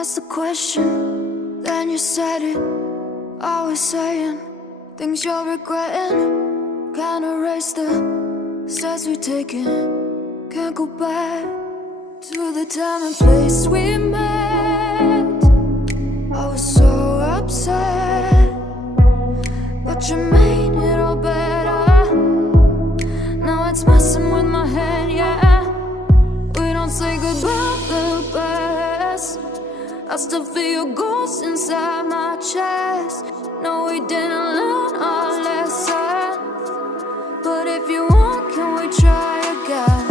Asked the question, then you said it. Always saying things you're regretting. Can't erase the steps we've taken. Can't go back to the time and place we met. I was so upset, but you made it all better. Now it's messing with my head, yeah. We don't say goodbye the best. I still feel your ghost inside my chest. No, we didn't learn our lesson, but if you want, can we try again?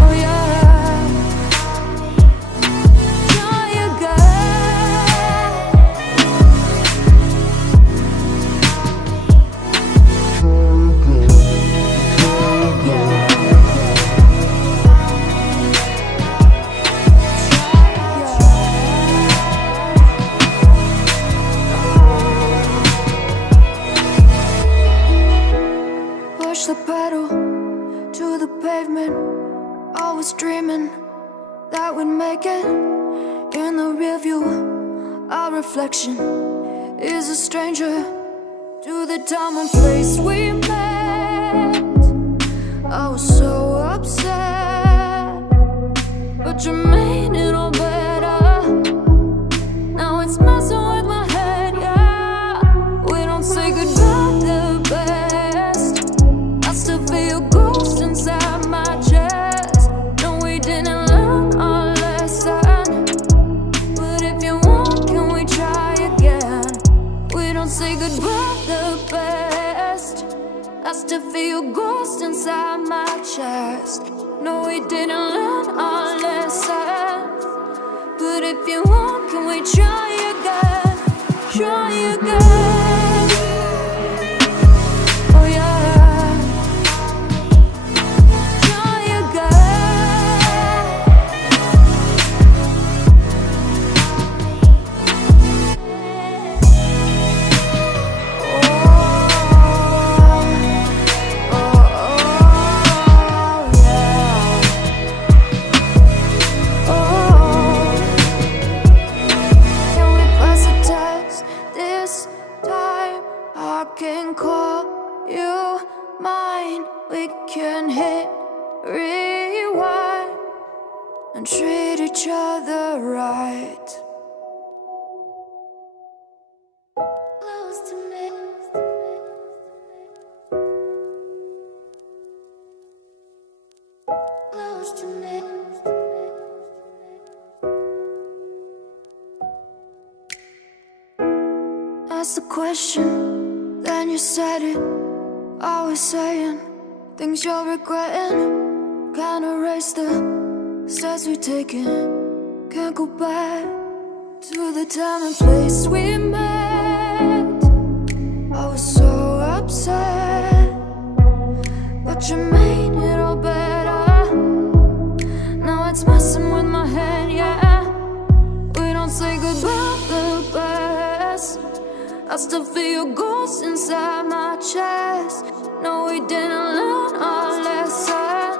Oh yeah, try again. Push the pedal to the pavement. I was dreaming that we'd make it. In the rear view, our reflection is a stranger to the time and place we met. I was so upset, but you made it all better. Now it's messing with my head, yeah. We don't say goodbye the best. I still feel your ghost inside my chest. No, we didn't learn our lesson, but if you want, can we try again? We don't say goodbye the best. I still feel your ghost inside my chest. No, we didn't learn our lesson, but if you want, can we try again? Try again. Oh yeah, try again. Can we pass the test this time? I can call you mine. We can hit rewind and treat each other right. Close to me. Close to me. Asked the question, then you said it. Always saying things you're regretting. Can't erase the steps we've taken. Can't go back to the time and place we met. I was so upset, but you made it all better. Now it's messing with my head, yeah. We don't say goodbye the best. I still feel your ghost inside my chest. No, we didn't learn our lesson,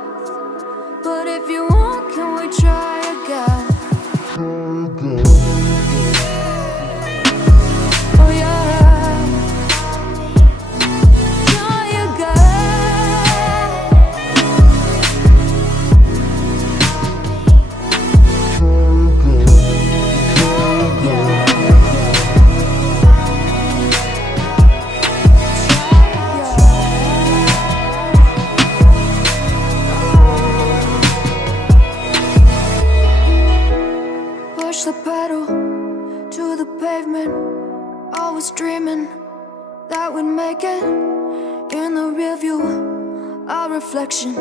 but if you want, can we try again? Oh yeah, try again. Push the pedal to the pavement. I was dreaming that we'd make it. In the rear view, our reflection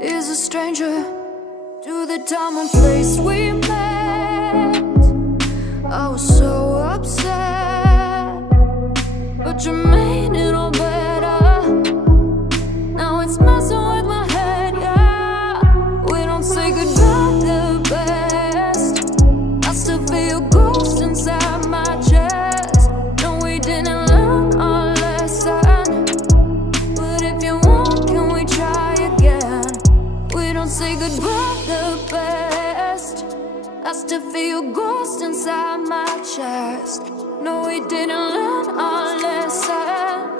is a stranger to the time and place we met. I was so upset, but you made it all better. Now it's messing with my head, yeah. We don't say goodbye the best. I still feel your ghost inside my chest. No, we didn't learn our lesson, but if you want, can we try again? We don't don't say goodbye the best. I still feel your ghost inside my chest. No, we didn't learn our lesson,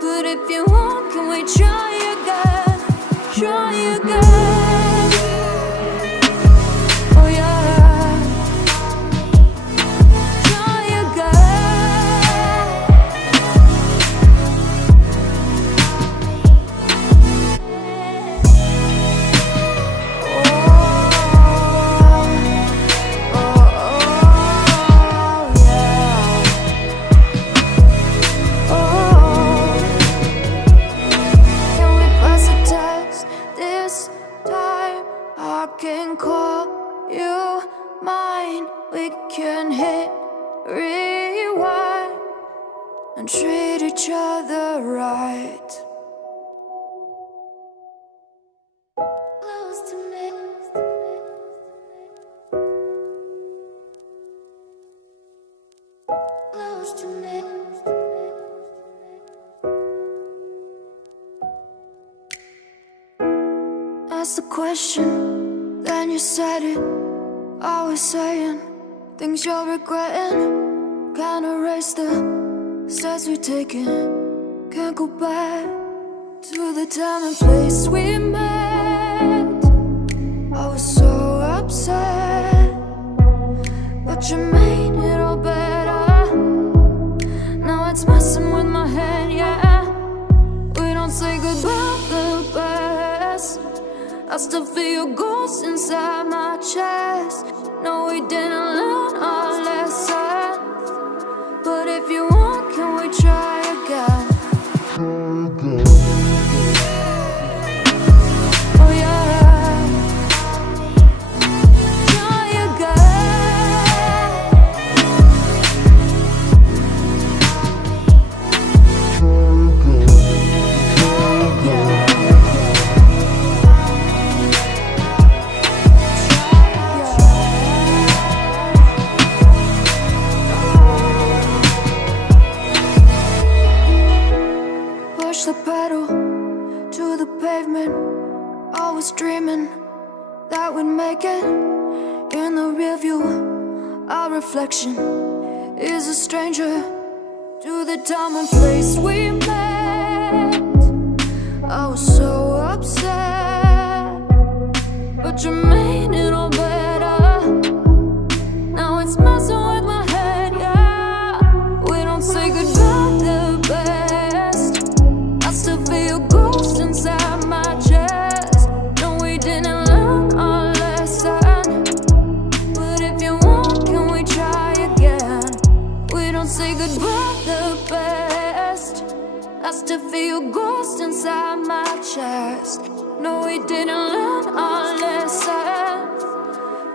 but if you want, can we try again? Try again. Oh yeah. Try again. Can call you mine. We can hit rewind and treat each other right. Close to me. Close to me. Ask the question, then you said it. Always saying things you're regretting. Can't erase the steps we've taken. Can't go back to the time and place we met. I was so upset, but you made it all better. Now it's messing with my head, yeah. We don't say goodbye the best. I still feel your ghost inside my chest. No, we didn't learn our lesson, but if you want, can we try again? Oh yeah. Try again. Push the pedal to the pavement. Always dreaming that we'd make it. In the rear view, our reflection is a stranger to the time and place we met. I was so upset, but you made it all better. Now it's messing with my head, yeah. We don't say goodbye the best. I still feel ghosts inside my chest. No, we didn't learn our lesson, but if you want, can we try again? We don't say goodbye the best. I still feel ghosts inside my chest. No, we didn't learn our lesson,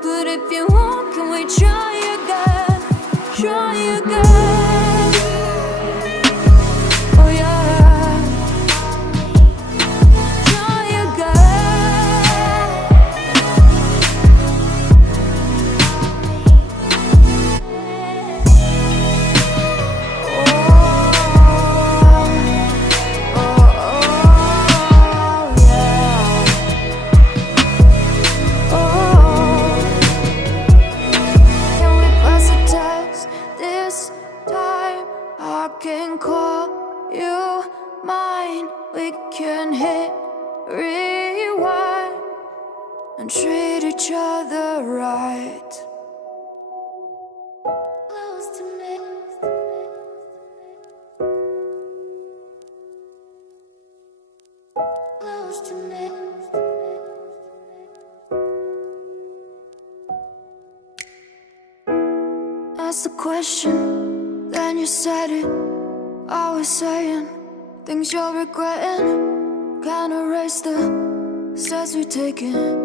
but if you want, can we try again? Try again. Oh yeah. Try again. Can we pass a test this time? I can call you mine. We can hit rewind and treat each other right. Close to me. Close to me. Ask the question, then you said it. Always saying things you're regretting. Can't erase the steps we've taken.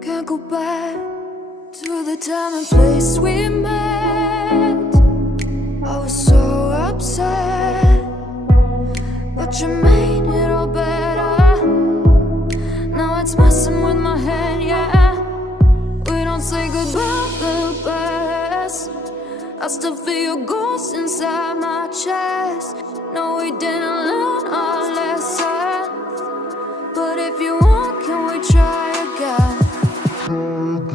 Can't go back to the time and place we met. I was so upset, but you made it all better. Now it's messing with my head, yeah. We don't say goodbye the best. I still feel your ghost inside my chest. No, we didn't learn our lesson, but if you want, can we try again? cargo.